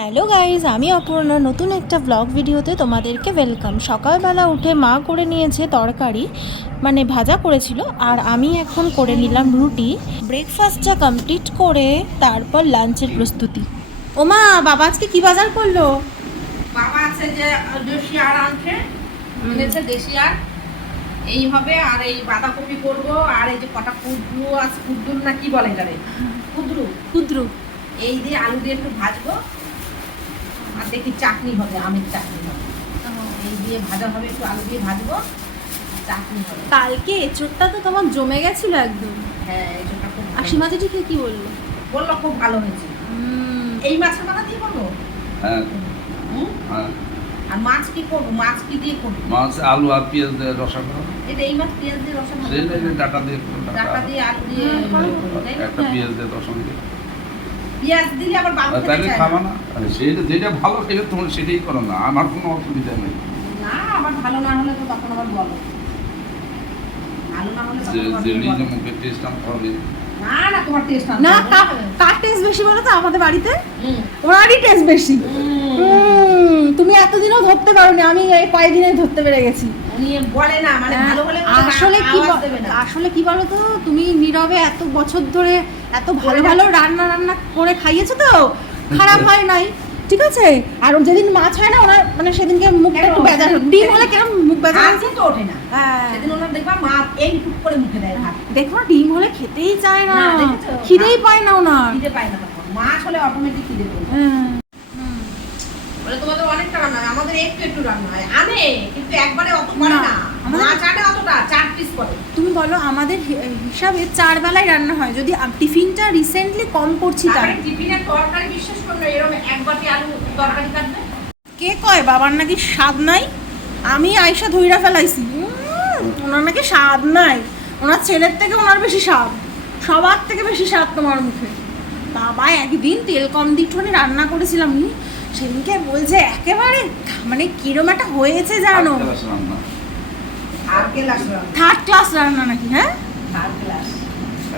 Hello guys, আমি অপর্ণা নতুন একটা ব্লগ ভিডিওতে তোমাদেরকে ওয়েলকাম। সকালবেলা উঠে মা করে নিয়েছে তরকারি, মানে ভাজা করেছিল, আর আমি এখন করে নিলাম রুটি। ব্রেকফাস্টটা কমপ্লিট করে তারপর লাঞ্চের প্রস্তুতি। ওমা, বাবা আজকে কি বাজার করলো? বাবা আছে যে দেশি আর আনছে, এনেছে দেশি আর এইভাবে, আর এই বাঁধাকপি করবো, আর এই যে কটা কুদ্রু আছে, কুদ্রুর না কি বলে এটারে, কুদ্রু কুদ্রু এই দিয়ে আলু দিয়ে একটু ভাজবো, আর দেখি চাটনি হবে, আমের চাটনি হবে, এই দিয়ে ভাজা হবে, একটু আলু দিয়ে ভাজবো, চাটনি হবে। কালকে এঁচোড়টা তো তোমার জমে গেছিল একদম। হ্যাঁ, এই জন্য খুব আর সীমা দিদি কি বললো? বললো খুব ভালো হয়েছে। এই মাছের মাথা দিয়ে করবো। হ্যাঁ, হুম? হ্যাঁ। আর মাছ কি করবো? মাছ কি দিয়ে করবো? মাছ আলু আর পেঁয়াজ দিয়ে রসা করো। এটা এই মাছ পেঁয়াজ দিয়ে রসা সেই লাগে ডাটা দিয়ে করো, ডাটা দিয়ে আলু দিয়ে করবো, তাই না? একটা পেঁয়াজ দিয়ে রসুন দিয়ে। পেঁয়াজ দিলে আবার বাবু খেতে তাহলে চায় না। খাবা না? আরে সেটা যেটা ভালো খেলে তোমার সেটাই করো না, আমার কোনো অসুবিধা নেই। না, আবার ভালো না হলে তো তখন আবার বলো। ভালো না হলে যে তখন আবার যেলি বলো। যে মুখে টেস্ট আম হবে। না না, তোমার টেস্ট না, কার টেস্ট বেশি বলো তো আমাদের বাড়িতে? হুম। ওনারই টেস্ট বেশি। তুমি এতদিনও ধরতে পারোনি, আমি এই কয়েকদিনে ধরতে পেরে গেছি। উনি বলে না, মানে ভালো হলে কোনো আসলে কি আওয়াজ দেবে না। আসলে কি বলো তো, তুমি নীরবে এত বছর ধরে এত ভালো ভালো রান্না রান্না করে খাইয়েছো তো, খারাপ হয় নাই, ঠিক আছে। আর যেদিন মাছ হয় না ওনার, মানে সেদিনকে মুখটা একটু বেজার হয়। ডিম হলে কেমন মুখ বেজার হাত হয়? কিন্তু ওঠে না। হ্যাঁ, সেদিন ওনার দেখবা মা এই টুক করে মুখে দেয় ভাত। দেখো না, ডিম হলে খেতেই চায় না, না, দেখেছো? খিদেই পায় না ওনার। খিদে পায় না তখন। মাছ হলে অটোমেটিক খিদে পায়। হ্যাঁ। বলে তোমাদের অনেকটা রান্না হয়, আমাদের একটু একটু রান্না হয়। আনে কিন্তু একবারে অত করে না, না। আমাদের- মাছ আনে অতটা, 4 পিস করে। তুমি বলো, আমাদের হিসাবে 4 বেলায় রান্না হয়, যদি টিফিনটা রিসেন্টলি কম করছি তার। তারপরে টিফিনের তরকারি বিশ্বাস করো না, এরকম এক বাটি আলু তরকারি কাটবে। কে কয় বাবার নাকি স্বাদ নাই? আমি আয়সা ধইরা ফেলাইছি, ওনার নাকি স্বাদ নাই, ওনার ছেলের থেকে ওনার বেশি স্বাদ, সবার থেকে বেশি স্বাদ তোমার মুখে। বাবা একদিন তেল কম দিয়ে একটুখানি রান্না করেছিলাম, সেদিনকে বলছে একেবারে, মানে কিরম একটা হয়েছে জানো, আর গ্লাস রান্না। আর গ্লাস রান্না, 3rd ক্লাস রান্না নাকি। হ্যাঁ, আর গ্লাস।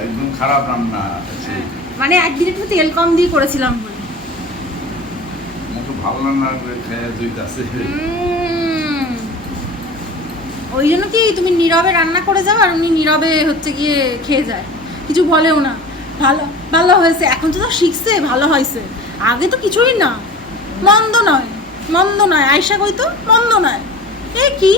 একদম খারাপ রান্না আছে। মানে একদিন একটু তেল কম দিয়ে করেছিলাম বলে। মুখে ভালো রান্না করে খেয়ে জুইতাছে। ওই জন্য কি তুমি নীরবে রান্না করে যাও, আর উনি নীরবে হচ্ছে গিয়ে খেয়ে যায়, কিছু বলেও না। ভালো ভালো হয়েছে, এখন তো শিখছে, ভালো হয়েছে। আগে তো কিছুই না, মন্দ নয়, মন্দ নয়, আয়সা কই তো মন্দ নয়, এ কি